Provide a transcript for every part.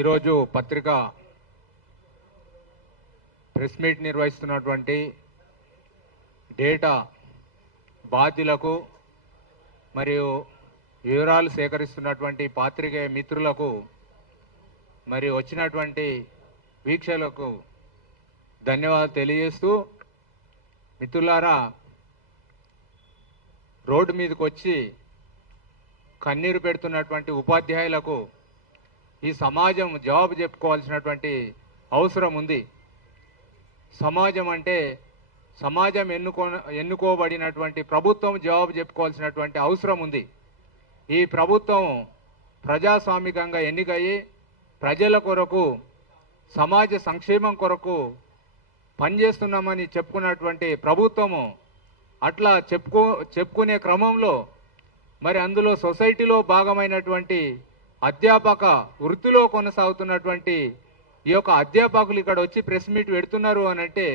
ఈరోజు పత్రికా press meet నిర్వహిస్తున్నటువంటి డేటా బాధ్యులకు మరియు వివరాలు సేకరిస్తున్నటువంటి పాత్రికేయ మిత్రులకు మరి వచ్చినటువంటి వీక్షకులకు ధన్యవాదాలు తెలియజేస్తూ, మిత్రులారా, రోడ్డు మీదకి వచ్చి కన్నీరు పెడుతున్నటువంటి ఉపాధ్యాయులకు ఈ సమాజం జవాబు చెప్పుకోవాల్సినటువంటి అవసరం ఉంది. సమాజం అంటే సమాజం ఎన్నుకోబడినటువంటి ప్రభుత్వం జవాబు చెప్పుకోవాల్సినటువంటి అవసరం ఉంది. ఈ ప్రభుత్వం ప్రజాస్వామికంగా ఎన్నికయ్యి ప్రజల కొరకు సమాజ సంక్షేమం కొరకు పనిచేస్తున్నామని చెప్పుకున్నటువంటి ప్రభుత్వము అట్లా చెప్పుకునే క్రమంలో మరి అందులో సొసైటీలో భాగమైనటువంటి అధ్యాపక వృత్తిలో కొనసాగుతున్నటువంటి ఈ యొక్క అధ్యాపకులు ఇక్కడ వచ్చి ప్రెస్ మీట్ పెడుతున్నారు అని అంటే,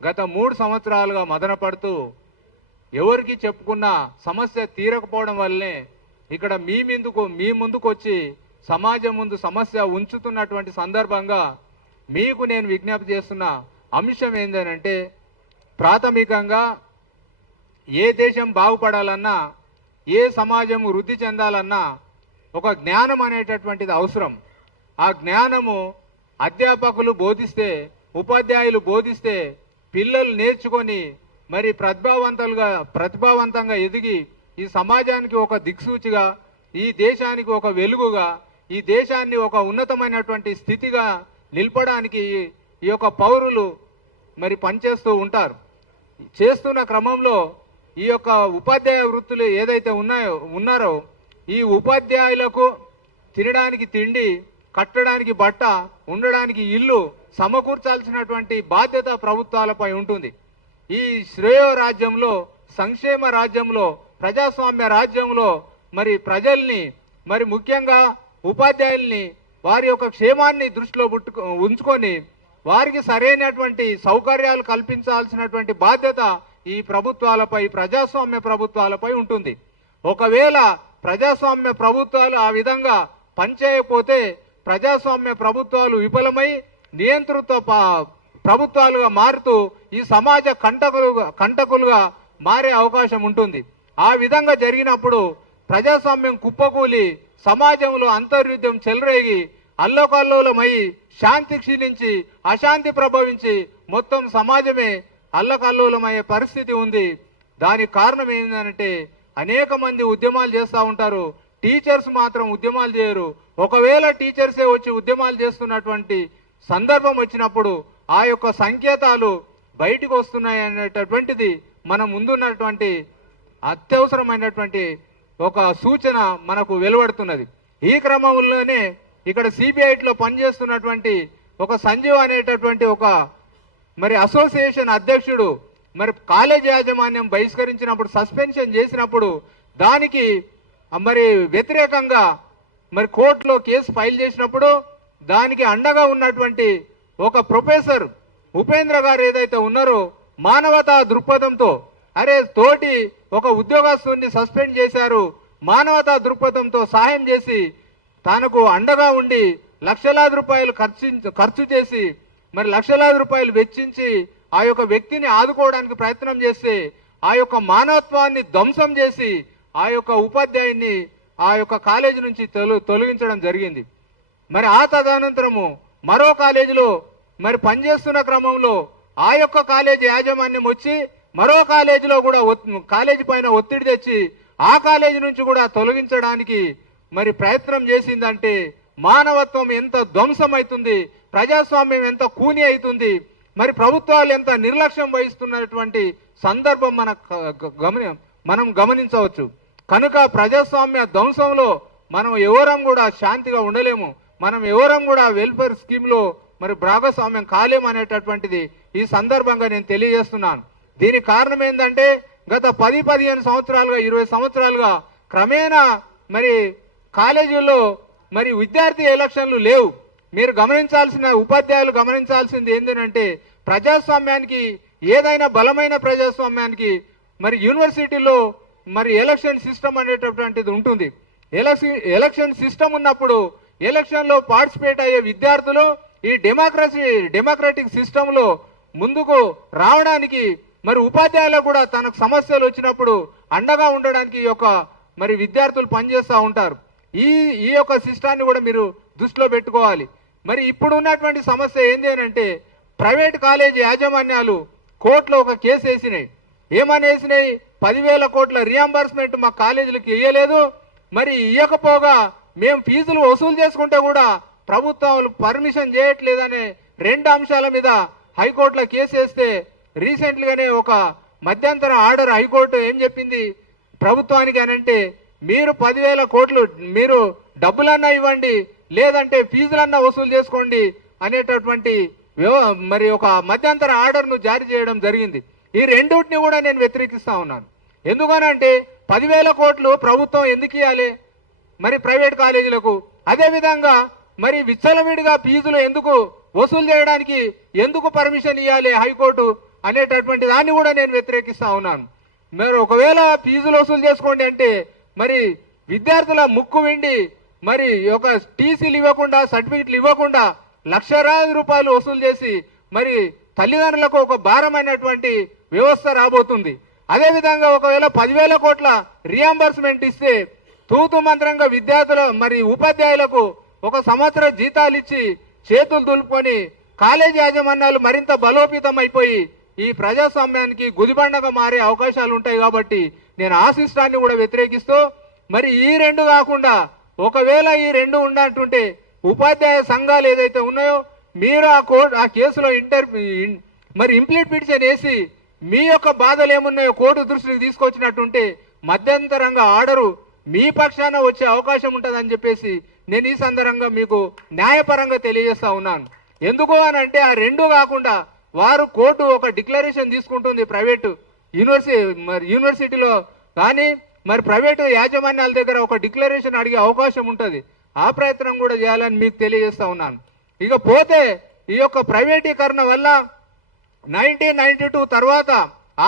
గత 3 సంవత్సరాలుగా మదన పడుతూ ఎవరికి చెప్పుకున్న సమస్య తీరకపోవడం వల్లనే ఇక్కడ మీ ముందుకు వచ్చి సమాజం ముందు సమస్య ఉంచుతున్నటువంటి సందర్భంగా మీకు నేను విజ్ఞప్తి చేస్తున్న అంశం ఏంటంటే, ప్రాథమికంగా ఏ దేశం బాగుపడాలన్నా, ఏ సమాజం వృద్ధి చెందాలన్నా ఒక జ్ఞానం అనేటటువంటిది అవసరం. ఆ జ్ఞానము అధ్యాపకులు బోధిస్తే, ఉపాధ్యాయులు బోధిస్తే పిల్లలు నేర్చుకొని మరి ప్రతిభావంతంగా ఎదిగి ఈ సమాజానికి ఒక దిక్సూచిగా, ఈ దేశానికి ఒక వెలుగుగా, ఈ దేశాన్ని ఒక ఉన్నతమైనటువంటి స్థితిగా నిలపడానికి ఈ యొక్క పౌరులు మరి పనిచేస్తూ ఉంటారు. చేస్తున్న క్రమంలో ఈ యొక్క ఉపాధ్యాయ వృత్తులు ఏదైతే ఉన్నారో ఈ ఉపాధ్యాయులకు తినడానికి తిండి, కట్టడానికి బట్ట, ఉండడానికి ఇల్లు సమకూర్చాల్సినటువంటి బాధ్యత ప్రభుత్వాలపై ఉంటుంది. ఈ శ్రేయో రాజ్యంలో, సంక్షేమ రాజ్యంలో, ప్రజాస్వామ్య రాజ్యంలో మరి ప్రజల్ని, మరి ముఖ్యంగా ఉపాధ్యాయుల్ని వారి యొక్క క్షేమాన్ని దృష్టిలో ఉంచుకొని వారికి సరైనటువంటి సౌకర్యాలు కల్పించాల్సినటువంటి బాధ్యత ఈ ప్రభుత్వాలపై, ప్రజాస్వామ్య ప్రభుత్వాలపై ఉంటుంది. ఒకవేళ ప్రజాస్వామ్య ప్రభుత్వాలు ఆ విధంగా పనిచేయకపోతే ప్రజాస్వామ్య ప్రభుత్వాలు విఫలమై నియంతృత్వ ప్రభుత్వాలుగా మారుతూ ఈ సమాజ కంటకులుగా మారే అవకాశం ఉంటుంది. ఆ విధంగా జరిగినప్పుడు ప్రజాస్వామ్యం కుప్పకూలి సమాజంలో అంతర్యుద్ధం చెలరేగి అల్లకల్లోలమై శాంతి క్షీణించి అశాంతి ప్రభవించి మొత్తం సమాజమే అల్లకల్లోలమయ్యే పరిస్థితి ఉంది. దానికి కారణం ఏంటంటే అనేక మంది ఉద్యమాలు చేస్తూ ఉంటారు, టీచర్స్ మాత్రం ఉద్యమాలు చేయరు. ఒకవేళ టీచర్సే వచ్చి ఉద్యమాలు చేస్తున్నటువంటి సందర్భం వచ్చినప్పుడు ఆ యొక్క సంకేతాలు బయటకు వస్తున్నాయి అనేటటువంటిది మన ముందున్నటువంటి అత్యవసరమైనటువంటి ఒక సూచన మనకు వెలువడుతున్నది. ఈ క్రమంలోనే ఇక్కడ సిబిఐలో పనిచేస్తున్నటువంటి ఒక సంజీవ్ అనేటటువంటి ఒక మరి అసోసియేషన్ అధ్యక్షుడు మరి కాలేజీ యాజమాన్యం బహిష్కరించినప్పుడు, సస్పెన్షన్ చేసినప్పుడు దానికి మరి వ్యతిరేకంగా మరి కోర్టులో కేసు ఫైల్ చేసినప్పుడు దానికి అండగా ఉన్నటువంటి ఒక ప్రొఫెసర్ ఉపేంద్ర గారు ఏదైతే ఉన్నారో మానవతా దృక్పథంతో, అరే తోటి ఒక ఉద్యోగస్తుని సస్పెండ్ చేశారు, మానవతా దృక్పథంతో సాయం చేసి తనకు అండగా ఉండి లక్షలాది రూపాయలు ఖర్చు చేసి మరి లక్షలాది రూపాయలు వెచ్చించి ఆ యొక్క వ్యక్తిని ఆదుకోవడానికి ప్రయత్నం చేస్తే ఆ యొక్క మానవత్వాన్ని ధ్వంసం చేసి ఆ యొక్క ఉపాధ్యాయుని ఆ యొక్క కాలేజీ నుంచి తొలగించడం జరిగింది. మరి ఆ తదనంతరము మరో కాలేజీలో మరి పనిచేస్తున్న క్రమంలో ఆ యొక్క కాలేజీ యాజమాన్యం వచ్చి మరో కాలేజీలో కూడా కాలేజీ పైన ఒత్తిడి తెచ్చి ఆ కాలేజీ నుంచి కూడా తొలగించడానికి మరి ప్రయత్నం చేసిందంటే మానవత్వం ఎంత ధ్వంసం అవుతుంది, ప్రజాస్వామ్యం ఎంత కూని అవుతుంది, మరి ప్రభుత్వాలు ఎంత నిర్లక్ష్యం వహిస్తున్నటువంటి సందర్భం మనం గమనించవచ్చు. కనుక ప్రజాస్వామ్య ధ్వంసంలో మనం ఎవరం కూడా శాంతిగా ఉండలేము, మనం ఎవరం కూడా వెల్ఫేర్ స్కీమ్లో మరి భాగస్వామ్యం కాలేమనేటటువంటిది ఈ సందర్భంగా నేను తెలియజేస్తున్నాను. దీనికి కారణం ఏంటంటే గత 10-15 సంవత్సరాలుగా 20 సంవత్సరాలుగా క్రమేణా మరి కాలేజీల్లో మరి విద్యార్థి ఎలక్షన్లు లేవు. మీరు గమనించాల్సిన, ఉపాధ్యాయులు గమనించాల్సింది ఏంటంటే ప్రజాస్వామ్యానికి, ఏదైనా బలమైన ప్రజాస్వామ్యానికి మరి యూనివర్సిటీలో మరి ఎలక్షన్ సిస్టమ్ అనేటటువంటిది ఉంటుంది. ఎలక్షన్ సిస్టమ్ ఉన్నప్పుడు ఎలక్షన్లో పార్టిసిపేట్ అయ్యే విద్యార్థులు ఈ డెమోక్రటిక్ సిస్టంలో ముందుకు రావడానికి మరి ఉపాధ్యాయులకు కూడా తనకు సమస్యలు వచ్చినప్పుడు అండగా ఉండడానికి మరి విద్యార్థులు పనిచేస్తూ ఉంటారు. ఈ యొక్క సిస్టాన్ని కూడా మీరు దృష్టిలో పెట్టుకోవాలి. మరి ఇప్పుడు ఉన్నటువంటి సమస్య ఏంది అంటే ప్రైవేట్ కాలేజీ యాజమాన్యాలు కోర్టులో ఒక కేసు వేసినాయి. ఏమని వేసినాయి? 10,000 కోట్ల రియంబర్స్మెంట్ మా కాలేజీలకు ఇయ్యలేదు, మరి ఇవ్వకపోగా మేము ఫీజులు వసూలు చేసుకుంటే కూడా ప్రభుత్వం పర్మిషన్ చేయట్లేదనే 2 అంశాల మీద హైకోర్టులో కేసు వేస్తే రీసెంట్గానే ఒక మధ్యంతర ఆర్డర్ హైకోర్టు ఏం చెప్పింది ప్రభుత్వానికి అనంటే, మీరు 10,000 కోట్లు మీరు డబ్బులన్నా ఇవ్వండి, లేదంటే ఫీజులన్నా వసూలు చేసుకోండి అనేటటువంటి మరి ఒక మధ్యంతర ఆర్డర్ను జారీ చేయడం జరిగింది. ఈ రెండింటిని కూడా నేను వ్యతిరేకిస్తా ఉన్నాను. ఎందుకనంటే 10,000 కోట్లు ప్రభుత్వం ఎందుకు ఇవ్వాలి మరి ప్రైవేట్ కాలేజీలకు? అదేవిధంగా మరి విచ్చలవిడిగా ఫీజులు ఎందుకు వసూలు చేయడానికి ఎందుకు పర్మిషన్ ఇవ్వాలి హైకోర్టు అనేటటువంటి దాన్ని కూడా నేను వ్యతిరేకిస్తా ఉన్నాను. మరి ఒకవేళ ఫీజులు వసూలు చేసుకోండి అంటే మరి విద్యార్థుల ముక్కు వెండి మరి ఒక టీసీలు ఇవ్వకుండా సర్టిఫికెట్లు ఇవ్వకుండా లక్షలాది రూపాయలు వసూలు చేసి మరి తల్లిదండ్రులకు ఒక భారమైనటువంటి వ్యవస్థ రాబోతుంది. అదేవిధంగా ఒకవేళ 10,000 కోట్ల రియంబర్స్మెంట్ ఇస్తే తూతు మంత్రంగా విద్యార్థుల మరి ఉపాధ్యాయులకు 1 సంవత్సరం జీతాలు ఇచ్చి చేతులు దులుపుకొని కాలేజీ యాజమాన్యాలు మరింత బలోపేతం అయిపోయి ఈ ప్రజాస్వామ్యానికి గుదిబండగా మారే అవకాశాలు ఉంటాయి. కాబట్టి నేను ఆ సిస్టాన్ని కూడా వ్యతిరేకిస్తూ మరి ఈ 2 కాకుండా ఒకవేళ ఈ 2 ఉన్నట్టుంటే ఉపాధ్యాయ సంఘాలు ఏదైతే ఉన్నాయో మీరు ఆ కేసులో మరి ఇంప్లీట్ పిటిషన్ వేసి మీ యొక్క బాధలు ఏమున్నాయో కోర్టు దృష్టికి తీసుకొచ్చినట్టుంటే మధ్యంతరంగా ఆర్డరు మీ పక్షాన వచ్చే అవకాశం ఉంటుందని చెప్పేసి నేను ఈ సందర్భంగా మీకు న్యాయపరంగా తెలియజేస్తా ఉన్నాను. ఎందుకు అని అంటే ఆ 2 కాకుండా వారు కోర్టు ఒక డిక్లరేషన్ తీసుకుంటుంది ప్రైవేటు యూనివర్సిటీలో కానీ మరి ప్రైవేటు యాజమాన్యాల దగ్గర ఒక డిక్లరేషన్ అడిగే అవకాశం ఉంటుంది. ఆ ప్రయత్నం కూడా చేయాలని మీకు తెలియజేస్తా ఉన్నాను. ఇక పోతే ఈ యొక్క ప్రైవేటీకరణ వల్ల 1992 తర్వాత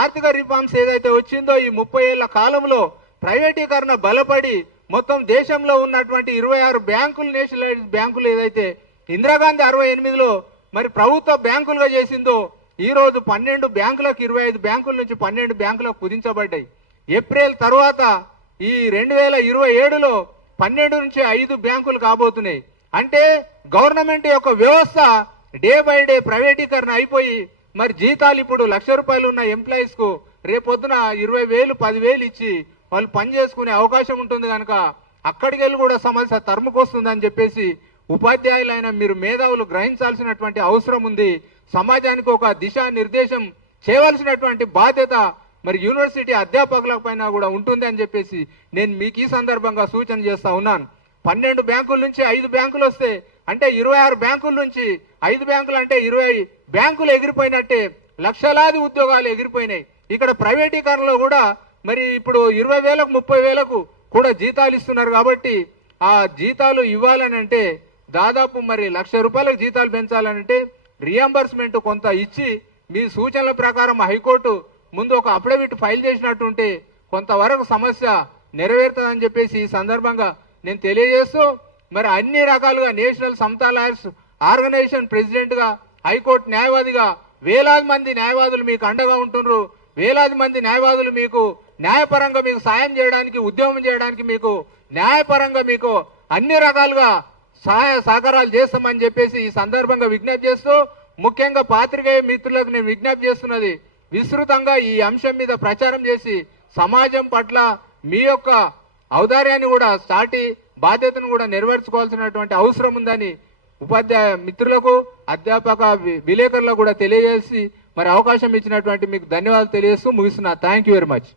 ఆర్థిక రిఫార్మ్స్ ఏదైతే వచ్చిందో ఈ 30 ఏళ్ల కాలంలో ప్రైవేటీకరణ బలపడి మొత్తం దేశంలో ఉన్నటువంటి 26 బ్యాంకులు నేషనలైజ్ బ్యాంకులు ఏదైతే ఇందిరాగాంధీ 68లో మరి ప్రభుత్వ బ్యాంకులుగా చేసిందో ఈ రోజు 12 బ్యాంకులకు 25 బ్యాంకుల నుంచి 12 బ్యాంకులకు కుదించబడ్డాయి. ఏప్రిల్ తర్వాత ఈ 2027లో 12 నుంచి 5 బ్యాంకులు కాబోతున్నాయి. అంటే గవర్నమెంట్ యొక్క వ్యవస్థ డే బై డే ప్రైవేటీకరణ అయిపోయి మరి జీతాలు ఇప్పుడు ₹1,00,000 ఉన్న ఎంప్లాయీస్ కు రేపొద్దున 20,000 10,000 ఇచ్చి వాళ్ళు పని చేసుకునే అవకాశం ఉంటుంది కనుక అక్కడికి వెళ్ళి కూడా సమస్య తరుముకొస్తుందని చెప్పేసి ఉపాధ్యాయులైన మీరు మేధావులు గ్రహించాల్సినటువంటి అవసరం ఉంది. సమాజానికి ఒక దిశానిర్దేశం చేయవలసినటువంటి బాధ్యత మరి యూనివర్సిటీ అధ్యాపకుల పైన కూడా ఉంటుంది అని చెప్పేసి నేను మీకు ఈ సందర్భంగా సూచన చేస్తా ఉన్నాను. 12 బ్యాంకుల నుంచి 5 బ్యాంకులు వస్తే అంటే 26 బ్యాంకుల నుంచి 5 బ్యాంకులు అంటే 20 బ్యాంకులు ఎగిరిపోయినట్టే, లక్షలాది ఉద్యోగాలు ఎగిరిపోయినాయి. ఇక్కడ ప్రైవేటీకరణలో కూడా మరి ఇప్పుడు 20,000కు 30,000కు కూడా జీతాలు ఇస్తున్నారు. కాబట్టి ఆ జీతాలు ఇవ్వాలని అంటే దాదాపు మరి ₹1,00,000 జీతాలు పెంచాలనంటే రియంబర్స్మెంట్ కొంత ఇచ్చి మీ సూచనల ప్రకారం హైకోర్టు ముందు ఒక అఫిడవిట్ ఫైల్ చేసినట్టుంటే కొంతవరకు సమస్య నెరవేరుతుందని చెప్పేసి ఈ సందర్భంగా నేను తెలియజేస్తూ మరి అన్ని రకాలుగా నేషనల్ సమతా లాయర్స్ ఆర్గనైజేషన్ ప్రెసిడెంట్గా హైకోర్టు న్యాయవాదిగా వేలాది మంది న్యాయవాదులు మీకు అండగా ఉంటున్నారు. వేలాది మంది న్యాయవాదులు మీకు న్యాయపరంగా మీకు సాయం చేయడానికి ఉద్యమం చేయడానికి మీకు న్యాయపరంగా మీకు అన్ని రకాలుగా సహాయ సహకారాలు చేస్తామని చెప్పేసి ఈ సందర్భంగా విజ్ఞప్తి చేస్తూ ముఖ్యంగా పాత్రికేయ మిత్రులకు నేను విజ్ఞప్తి చేస్తున్నది విస్తృతంగా ఈ అంశం మీద ప్రచారం చేసి సమాజం పట్ల మీ యొక్క ఔదార్యాన్ని కూడా సాటి బాధ్యతను కూడా నెరవేర్చుకోవాల్సినటువంటి అవసరం ఉందని ఉపాధ్యాయ మిత్రులకు అధ్యాపక విలేకరులకు కూడా తెలియజేసి మరి అవకాశం ఇచ్చినటువంటి మీకు ధన్యవాదాలు తెలియజేస్తూ ముగిస్తున్నా. Thank you very much.